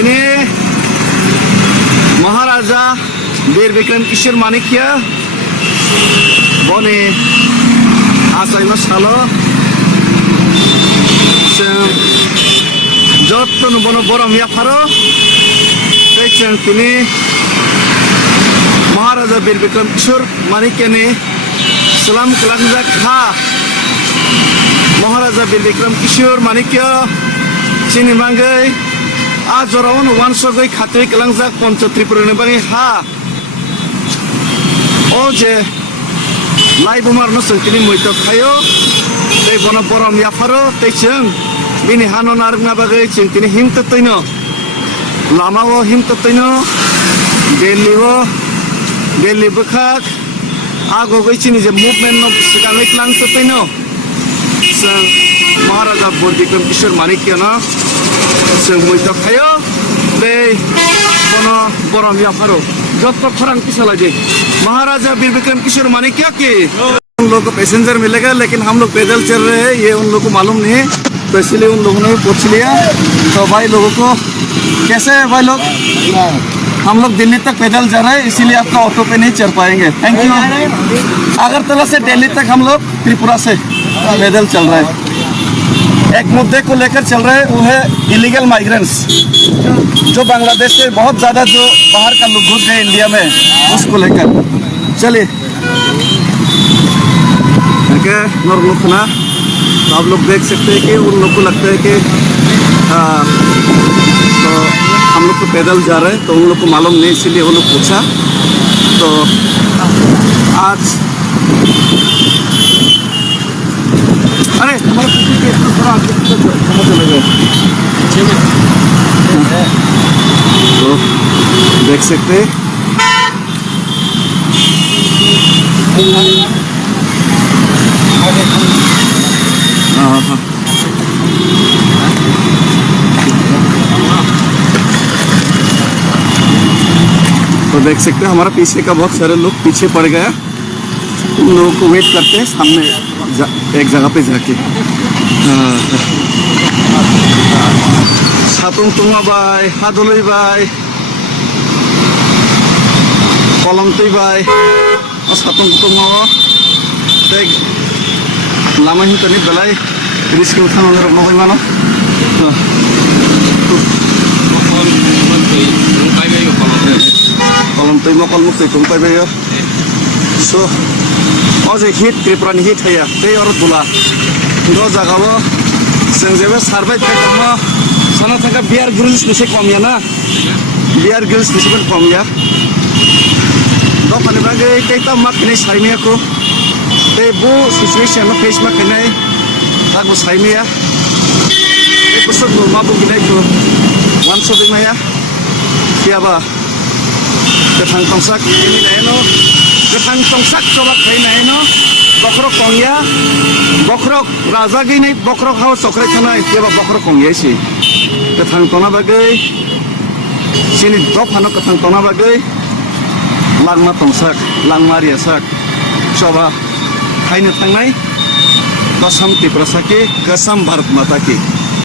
ini Maharaja Bir Bikram Kishore Manikya boni asayma salo jottun bono borom yaparo tei tini Maharaja Bir Bikram Kishore Manikya ni salam kelangjak ha Maharaja Bir Bikram Kishore Manikya chini mangai ajorawan wansogoi khatoi kelangjak Poncho Tripura ni bangi ha o je lai bomar no sengtini moito khayo tei bono borom yaparo tei cheng bini hano nargna bagai cheng tini himta toino lama o himta toino Delhi bukhak ago goi chini je movement no sikangai klang to toino seng Maharaja Bir Bikram Kishore Manikya no seng moito khayo tei bono borom yaparo joto khorang pisala je महाराजा बीर विक्रम किशोर मानिक्या के उन लोगों को passenger मिलेगा लेकिन हम लोग पैदल चल रहे हैं ये उन लोगों को मालूम नहीं है तो इसलिए उन लोगों ने पूछ लिया तो भाई लोगों को कैसे है भाई लोग हम लोग दिल्ली तक पैदल जा रहे हैं इसीलिए आपका ऑटो पे नहीं चढ़ पाएंगे थैंक यू अगरतला से दिल्ली तक हम लोग त्रिपुरा से पैदल चल रहे हैं एक मुद्दे को लेकर चल रहे हैं वो है इलीगल माइग्रेंट्स जो बांग्लादेश से बहुत ज़्यादा जो बाहर का लोग घुस गए इंडिया में उसको लेकर चलिए ना तो आप लोग देख सकते हैं कि उन लोग को लगता है कि तो हम लोग तो पैदल जा रहे हैं तो उन लोग को मालूम नहीं इसीलिए वो लोग पूछा तो आज अरे हमारे चले गए तो देख सकते हैं तो देख सकते हैं हमारा पीछे का बहुत सारे लोग पीछे पड़ गया उन लोगों को वेट करते हैं सामने एक जगह पे जाके सातुं Tunga bye हादुलई bye कलमतई bye सातुं Tunga देख लामा हिंतनि बेलाय रिस्क उठानो रखनो मानो कलमतई मा कलमुक्तई तुं पाइबाय सो अझै हिट त्रिपुरानि हिट हैया दै अर दुला दो जागाबो जों जेबो सारबाय थादोंमोन साना थांगा बियार ग्रिल्स निसे कमिया ना बियार ग्रिल्स निसे पण कमिया दफानि बागै दैता माखनि साइमियाखौ दै बु सिचुएशन फेस माखनै तागु साइमिया बे बोसोर मा बुगिनायखौ वानस बिमाया कियाबा गोथां तंसाक मिलायनो गोथां तंसाक चबाक खायनायनो बख्रक कंगिया बख्रक राजा गैनै बख्रक हाव चक्राय थानाय केबा बख्रक कंगियासि गोथां तना बागै सिनि दफानो गोथां तना बागै लांमा तंसाक लांमारिया साक चबा खायनो थांनाय कसम त्रिपुरा साखि कसम भारत माता की